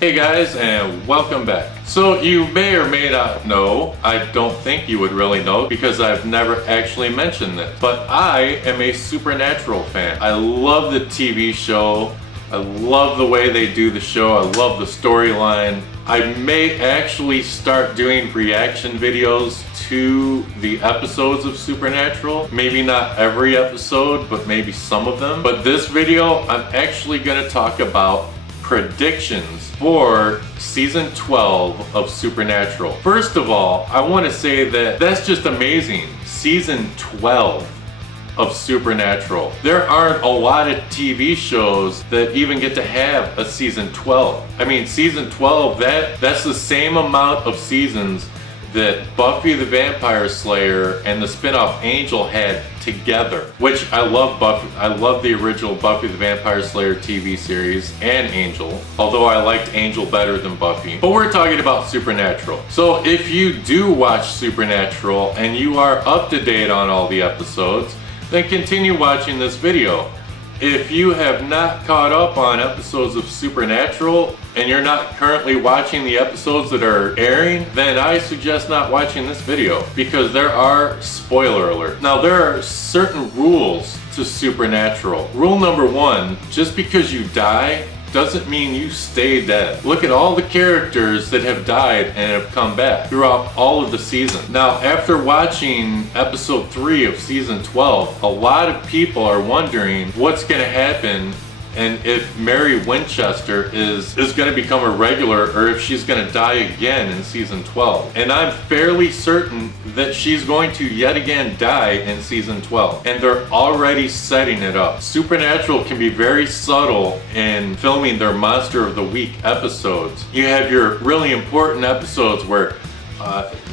Hey guys, and welcome back. So you may or may not know, I don't think you would really know because I've never actually mentioned this, but I am a Supernatural fan. I love the TV show. I love the way they do the show. I love the storyline. I may actually start doing reaction videos to the episodes of Supernatural. Maybe not every episode, but maybe some of them. But this video, I'm actually gonna talk about predictions for season 12 of Supernatural. First of all, I want to say that that's just amazing. Season 12 of Supernatural. There aren't a lot of TV shows that even get to have a season 12. I mean, season 12, that's the same amount of seasons that Buffy the Vampire Slayer and the spin-off Angel had together, which I love Buffy. I love the original Buffy the Vampire Slayer TV series and Angel, although I liked Angel better than Buffy. But we're talking about Supernatural. So if you do watch Supernatural and you are up to date on all the episodes, then continue watching this video. If you have not caught up on episodes of Supernatural and you're not currently watching the episodes that are airing, then I suggest not watching this video because there are, spoiler alert. Now there are certain rules to Supernatural. Rule number one, just because you die doesn't mean you stay dead. Look at all the characters that have died and have come back throughout all of the season. Now, after watching episode 3 of season 12, a lot of people are wondering what's gonna happen and if Mary Winchester is gonna become a regular or if she's gonna die again in season 12. And I'm fairly certain that she's going to yet again die in season 12. And they're already setting it up. Supernatural can be very subtle in filming their Monster of the Week episodes. You have your really important episodes where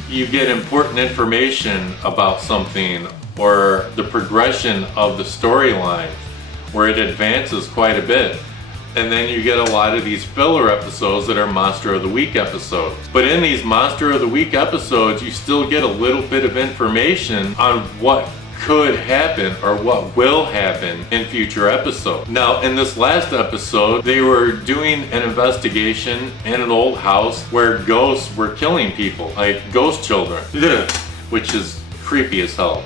you get important information about something or the progression of the storyline, where it advances quite a bit. And then you get a lot of these filler episodes that are Monster of the Week episodes. But in these Monster of the Week episodes, you still get a little bit of information on what could happen or what will happen in future episodes. Now, in this last episode, they were doing an investigation in an old house where ghosts were killing people, like ghost children, which is creepy as hell.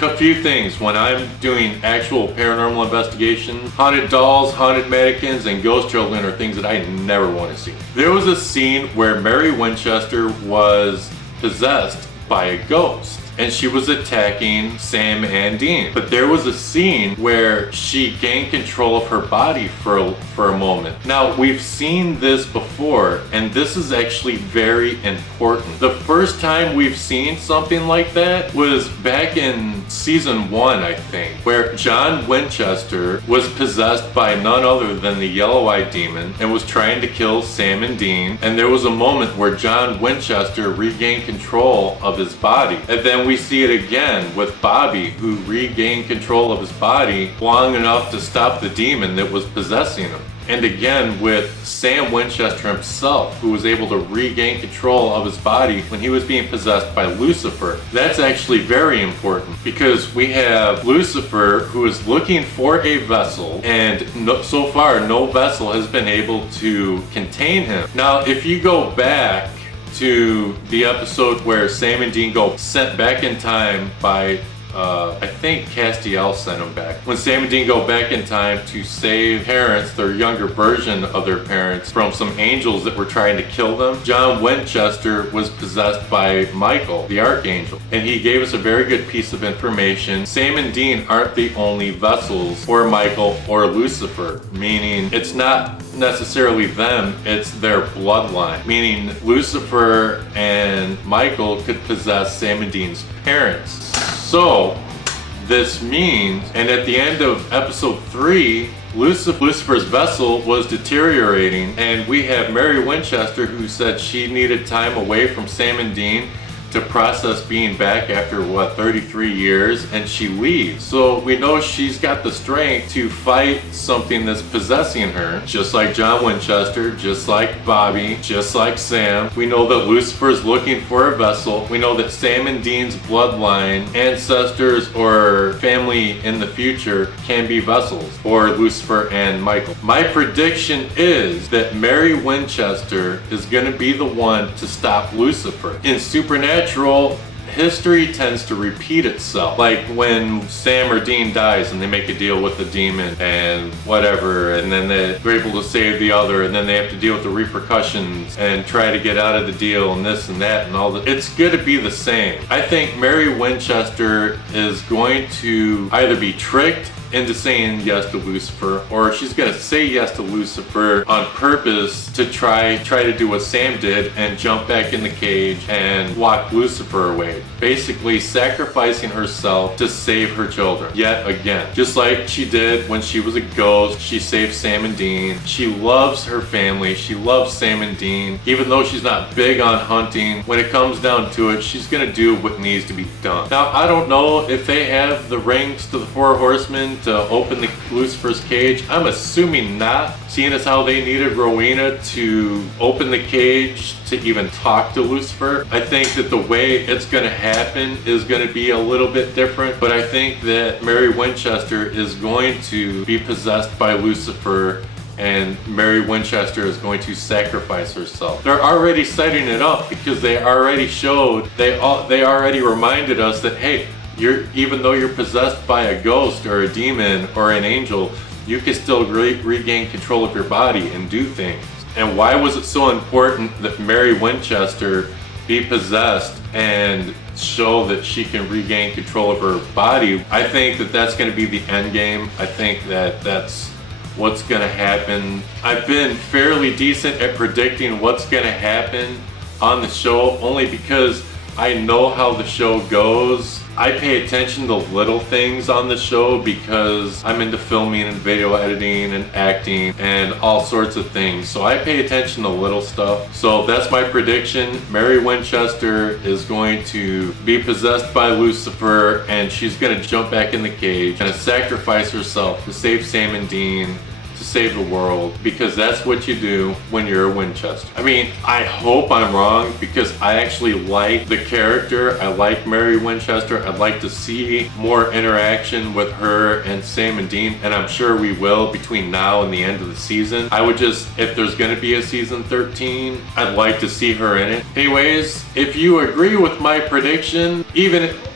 A few things when I'm doing actual paranormal investigations, haunted dolls, haunted mannequins, and ghost children are things that I never want to see. There was a scene where Mary Winchester was possessed by a ghost and she was attacking Sam and Dean. But there was a scene where she gained control of her body for a moment. Now, we've seen this before, and this is actually very important. The first time we've seen something like that was back in season 1, I think, where John Winchester was possessed by none other than the Yellow-Eyed Demon and was trying to kill Sam and Dean. And there was a moment where John Winchester regained control of his body. And then we see it again with Bobby, who regained control of his body long enough to stop the demon that was possessing him. And again with Sam Winchester himself, who was able to regain control of his body when he was being possessed by Lucifer. That's actually very important because we have Lucifer who is looking for a vessel, and so far no vessel has been able to contain him. Now, if you go back to the episode where Sam and Dean go sent back in time by I think Castiel sent them back. When Sam and Dean go back in time to save parents, their younger version of their parents, from some angels that were trying to kill them, John Winchester was possessed by Michael, the Archangel. And he gave us a very good piece of information. Sam and Dean aren't the only vessels for Michael or Lucifer, meaning it's not necessarily them, it's their bloodline. Meaning Lucifer and Michael could possess Sam and Dean's parents. So this means, and at the end of episode 3, Lucifer's vessel was deteriorating, and we have Mary Winchester who said she needed time away from Sam and Dean to process being back after, what, 33 years, and she leaves. So we know she's got the strength to fight something that's possessing her, just like John Winchester, just like Bobby, just like Sam. We know that Lucifer's looking for a vessel. We know that Sam and Dean's bloodline, ancestors, or family in the future can be vessels for Lucifer and Michael. My prediction is that Mary Winchester is going to be the one to stop Lucifer. In Supernatural, history tends to repeat itself. Like when Sam or Dean dies and they make a deal with the demon and whatever, and then they're able to save the other, and then they have to deal with the repercussions and try to get out of the deal and this and that and all that. It's going to be the same. I think Mary Winchester is going to either be tricked into saying yes to Lucifer, or she's gonna say yes to Lucifer on purpose to try to do what Sam did and jump back in the cage and walk Lucifer away, basically sacrificing herself to save her children yet again, just like she did when she was a ghost. She saved Sam and Dean. She loves her family. She loves Sam and Dean, even though she's not big on hunting. When it comes down to it, she's gonna do what needs to be done. Now, I don't know if they have the rings to the Four Horsemen to open the Lucifer's cage. I'm assuming not, seeing as how they needed Rowena to open the cage to even talk to Lucifer. I think that the way it's going to happen is going to be a little bit different, but I think that Mary Winchester is going to be possessed by Lucifer, and Mary Winchester is going to sacrifice herself. They're already setting it up because they already showed, they already reminded us that, hey, even though you're possessed by a ghost or a demon or an angel, you can still regain control of your body and do things. And why was it so important that Mary Winchester be possessed and show that she can regain control of her body? I think that that's going to be the end game. I think that that's what's going to happen. I've been fairly decent at predicting what's going to happen on the show, only because I know how the show goes. I pay attention to little things on the show because I'm into filming and video editing and acting and all sorts of things. So I pay attention to little stuff. So that's my prediction. Mary Winchester is going to be possessed by Lucifer, and she's going to jump back in the cage and sacrifice herself to save Sam and Dean, to save the world, because that's what you do when you're a Winchester. I mean, I hope I'm wrong, because I actually like the character. I like Mary Winchester. I'd like to see more interaction with her and Sam and Dean, and I'm sure we will between now and the end of the season. I would just, if there's going to be a season 13, I'd like to see her in it. Anyways, if you agree with my prediction,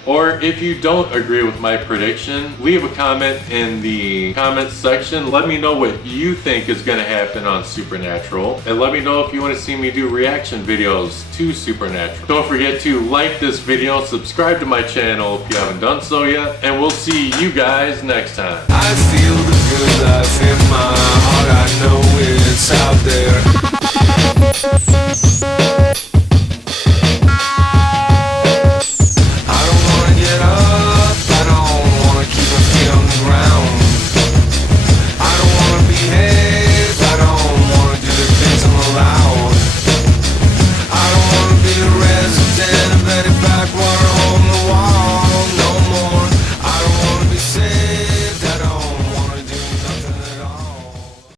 or if you don't agree with my prediction, leave a comment in the comments section. Let me know what you think is going to happen on Supernatural, and let me know if you want to see me do reaction videos to Supernatural. Don't forget to like this video, subscribe to my channel if you haven't done so yet, and we'll see you guys next time. I feel the good life in my heart. I know